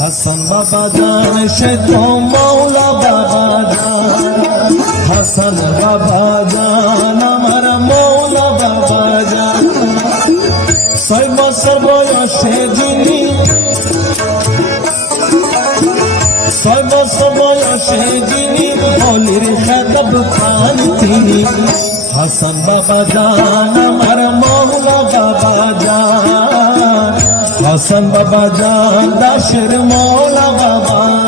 হাসান বাবা জান সে তো মৌলা বাবা জান হাসান বাবা জান আমার মৌলা বাবা জান ছয় বছর বয়সে যিনি ছয় বছর বয়সে যিনি অলির খেতব খান তিনি। হাসান বাবা জান আমার মৌলা বাবা জান হাসান বাবা জান দাসের মৌলা বাবা।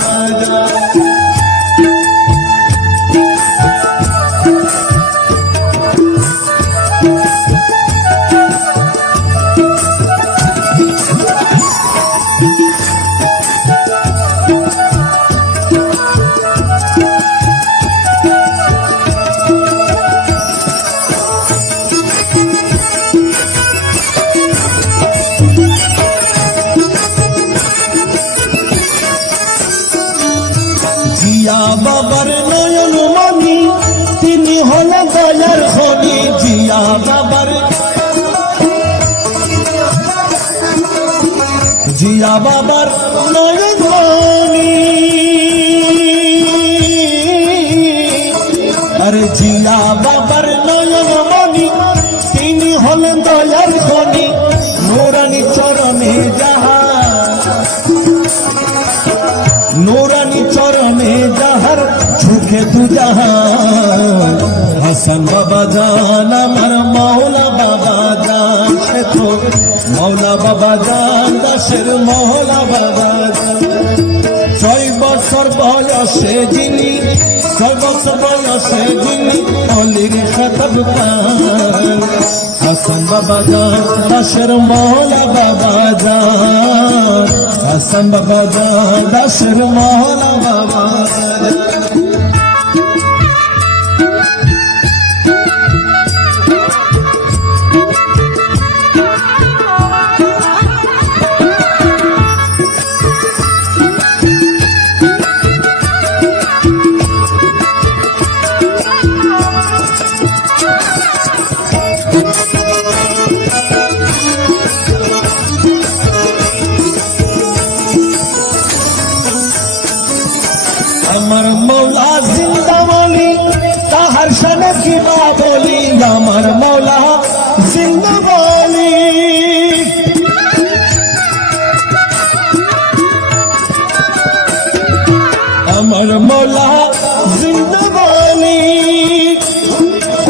নয়ন মনি তিনি হল দয়ার খনি জিয়া বাবার। জিয়া বাবার নয়ন মনি আরে জিয়া বাবার নয়ন মনি তিনি হলেন দয়ার খনি, নোরানি চরণে যাহা। নুরানি চরণে যাহার ঝুঁকে তু হাসান বাবা জান, আমার মৌলা বাবা জান। তো মৌলা বাবা জান, দাসের মৌলা বাবা ছয় বছর বয়সে যিনি, ছয় বছর বয়সে যিনি অলির খতব হাসান বাবা জান, দাসের মৌলা বাবা জান। হাসান বাবা জান, দাসের মৌলা বাবা জান। সানে কিবা বলি, আমার মৌলা জিন্দামানি আমার মৌলা জিন্দামানি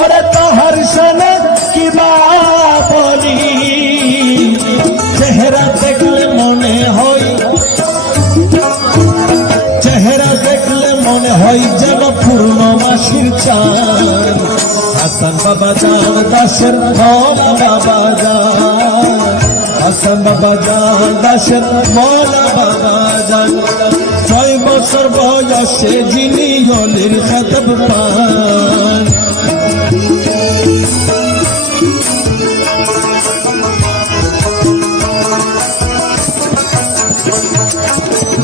ওরে তাহার কিবা বলি, চেহারা দেখলে মনে হয়, চেহারা দেখলে মনে হয় যেন পূর্ণমাসির চান হাসান বাবা জান, দাসের মৌলা বাবা জান হাসান বাবা জান, দাসের মৌলা বাবা জান ছয় বছর বয়সে যিনি অলির খাতব পান।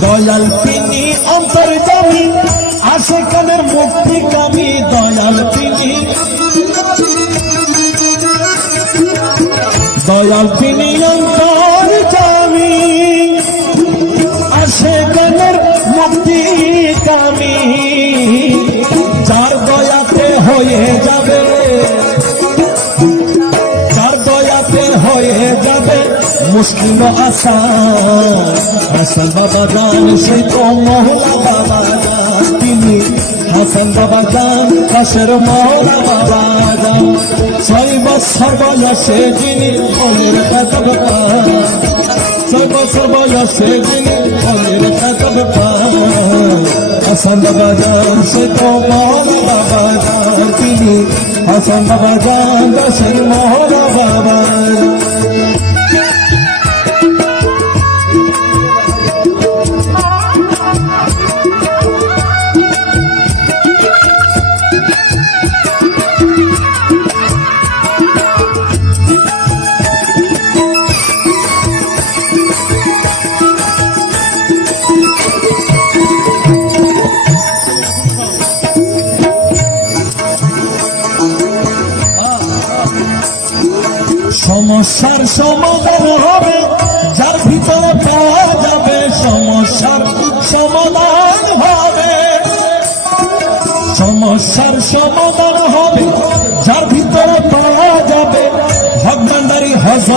দয়াল তিনি অন্তর আসে কানের মুক্তি কামি দয়াল তিনি। দয়াল তিনি অন্তর জমি আসে কানের মুক্তি কামি। যার দয়াতে হয়ে যাবে। যার দয়াতে হয়ে যাবে মুসলিম আসান হাসান বাবা জান সেই তো মহলা বাবা। তিনি হাসান বাবা জান কাশের মহলা বাবা জান ছয় বছর বয়সে যিনি অলির কাতব পান। ছয় বছর বয়সে যিনি অলির কাতব হাসান বাবা জান সে তো মহলা বাবা জান তিনি হাসান বাবা জান দাসের মহলা বাবা জান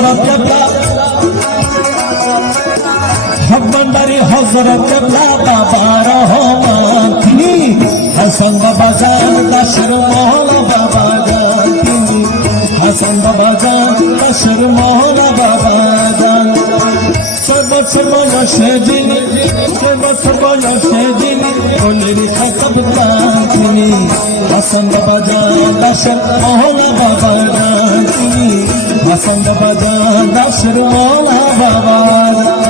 হজরত কেবলা হকবান্ডারি হজরত কেবলা বাবা রহমান তিনি। হাসান বাবা জান দাসের মহলা বাবা জান তিনি। হাসান বাবা জান মহলা বাবা হাসান বাবা জান দাসের মহলা বাবা জান